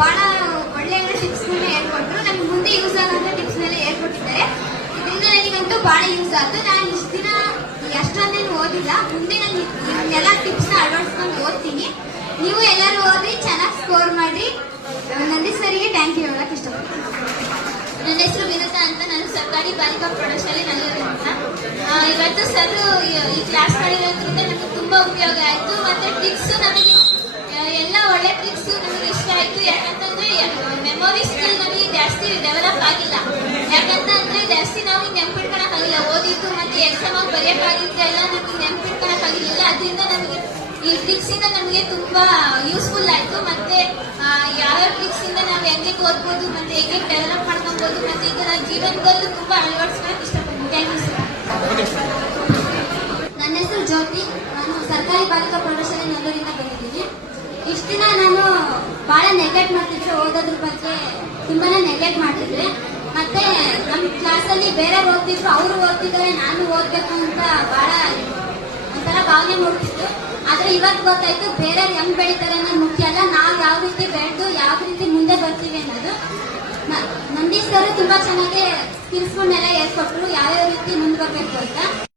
ಬಹಳ ಒಳ್ಳೆಯ ಟಿಪ್ಸ್ಗಳನ್ನ ಹೇಳ್ಕೊಟ್ರು. ನಮ್ಗೆ ಮುಂದೆ ಯೂಸ್ ಆಗುವಂತ ಟಿಪ್ಸ್ನೆಲ್ಲ ಹೇಳ್ಕೊಟ್ಟಿದ್ದಾರೆ. ಇದರಿಂದ ನನಗಂತೂ ಬಹಳ ಯೂಸ್ ಆಯ್ತು. ನಾನು ಇಷ್ಟು ದಿನ ಅಷ್ಟೊಂದೇನು ಓದಿಲ್ಲ. ಮುಂದೆ ನಾನು ಎಲ್ಲ ಟಿಪ್ಸ್ನ ಅಳವಡಿಸ್ಕೊಂಡು ಓದ್ತೀನಿ. ನೀವು ಎಲ್ಲರೂ ಓದಿ ಚೆನ್ನಾಗಿ ಸ್ಕೋರ್ ಮಾಡಿ. ನಂದಿ ಸರಿಗೆ ಥ್ಯಾಂಕ್ ಯು ಹೇಳಕ್ ಇಷ್ಟಪಡ್ತೀನಿ. ನನ್ನ ಹೆಸರು ವಿನುತಾ ಅಂತ. ನಾನು ಸರ್ಕಾರಿ ಬಾಲಿಕಾ ಪ್ರೌಢಶಾಲೆ ನಲ್ಲೂರು ಅಂತ. ಇವತ್ತು ಸರ್ ಈ ಕ್ಲಾಸ್ ಮಾಡಿರೋದ್ರಿಂದ ನಮಗೆ ತುಂಬಾ ಉಪಯೋಗ ಆಯ್ತು. ಮತ್ತೆ ಟ್ರಿಕ್ಸ್ ನಮಗೆ ಎಲ್ಲ ಒಳ್ಳೆ ಟ್ರಿಕ್ಸ್ ನಮಗೆ ಇಷ್ಟ ಆಯ್ತು. ಯಾಕಂತಂದ್ರೆ ಮೆಮೊರಿ ಸ್ಕಿಲ್ ನಮಗೆ ಜಾಸ್ತಿ ಡೆವಲಪ್ ಆಗಿಲ್ಲ. ಯಾಕಂತಂದ್ರೆ ಜಾಸ್ತಿ ನಾವು ನೆನ್ಪಿಟ್ಕೊಳಕ್ಕಾಗಿಲ್ಲ. ಓದಿದ್ದು ಮತ್ತೆ ಎಕ್ಸಾಮ್ ಆಗಿ ಬರೆಯಕ್ಕಾಗಿದ್ದು ಎಲ್ಲ ನಮಗೆ ನೆನ್ಪಿಟ್ಕೊಳಕ್ಕಾಗಿಲ್ಲ. ಅದರಿಂದ ನಮಗೆ ಈ ಟ್ರಿಕ್ಸ್ ಇಂದ ನಮಗೆ ತುಂಬಾ ಯೂಸ್ಫುಲ್ ಆಯ್ತು. ಮತ್ತೆ ಯಾವ ಟ್ರಿಕ್ಸ್ ಇಂದ ನಾವು ಹೆಂಗೆ ಓದ್ಬೋದು ಮತ್ತೆ ಹೆಂಗೆ ಡೆವಲಪ್ ಮಾಡ್ಕೊಬಹುದು ಮತ್ತೆ ಇದನ್ನ ಜೀವನದಲ್ಲೂ ತುಂಬಾ ಅಳವಡಿಸ್ಕೊಳಕ್ ಇಷ್ಟಪಡ್ತೀನಿ. Thank you sir. ನನ್ನ ಹೆಸರು ಜ್ಯೋತಿ. ನಾನು ಸರ್ಕಾರಿ ಬಾಲಿಕಾ ಪ್ರೌಢಶಾಲೆ ನಲ್ಲೂರಿಂದ ಬಂದಿದ್ದೀನಿ. ಇಷ್ಟು ದಿನ ನಾನು ಬಹಳ ನೆಗ್ಲೆಕ್ಟ್ ಮಾಡ್ತಿದ್ರೆ, ಓದೋದ್ರ ಬಗ್ಗೆ ತುಂಬಾನೇ ನೆಗ್ಲೆಕ್ಟ್ ಮಾಡ್ತಿದ್ರೆ. ಮತ್ತೆ ನಮ್ಮ ಕ್ಲಾಸಲ್ಲಿ ಬೇರೆ ಓದ್ತಿದ್ರು, ಅವರು ಓದ್ತಿದ್ದಾರೆ, ನಾನು ಓದ್ಬೇಕು ಅಂತ ಬಹಳ ಒಂಥರ ಭಾವನೆ ಮೂಡ್ತಿತ್ತು. ಆದ್ರೆ ಇವತ್ತು ಗೊತ್ತಾಯ್ತು ಬೇರೆಯವ್ರು ಹೆಂಗ್ ಬೆಳಿತಾರೆ ಅನ್ನೋದು ಮುಖ್ಯ ಅಲ್ಲ, ನಾವು ಯಾವ ರೀತಿ ಬೆಳೆದು ಯಾವ ರೀತಿ ಮುಂದೆ ಬರ್ತೀವಿ ಅನ್ನೋದು. ನಂದೀಶ್ ಸರ್ ತುಂಬಾ ಚೆನ್ನಾಗಿ ಸ್ಕಿಲ್ಸ್ಗಳನ್ನೆಲ್ಲ ಹೇಳ್ಕೊಟ್ರು, ಯಾವ್ಯಾವ ರೀತಿ ಮುಂದೆ ಬರ್ಬೇಕು ಅಂತ.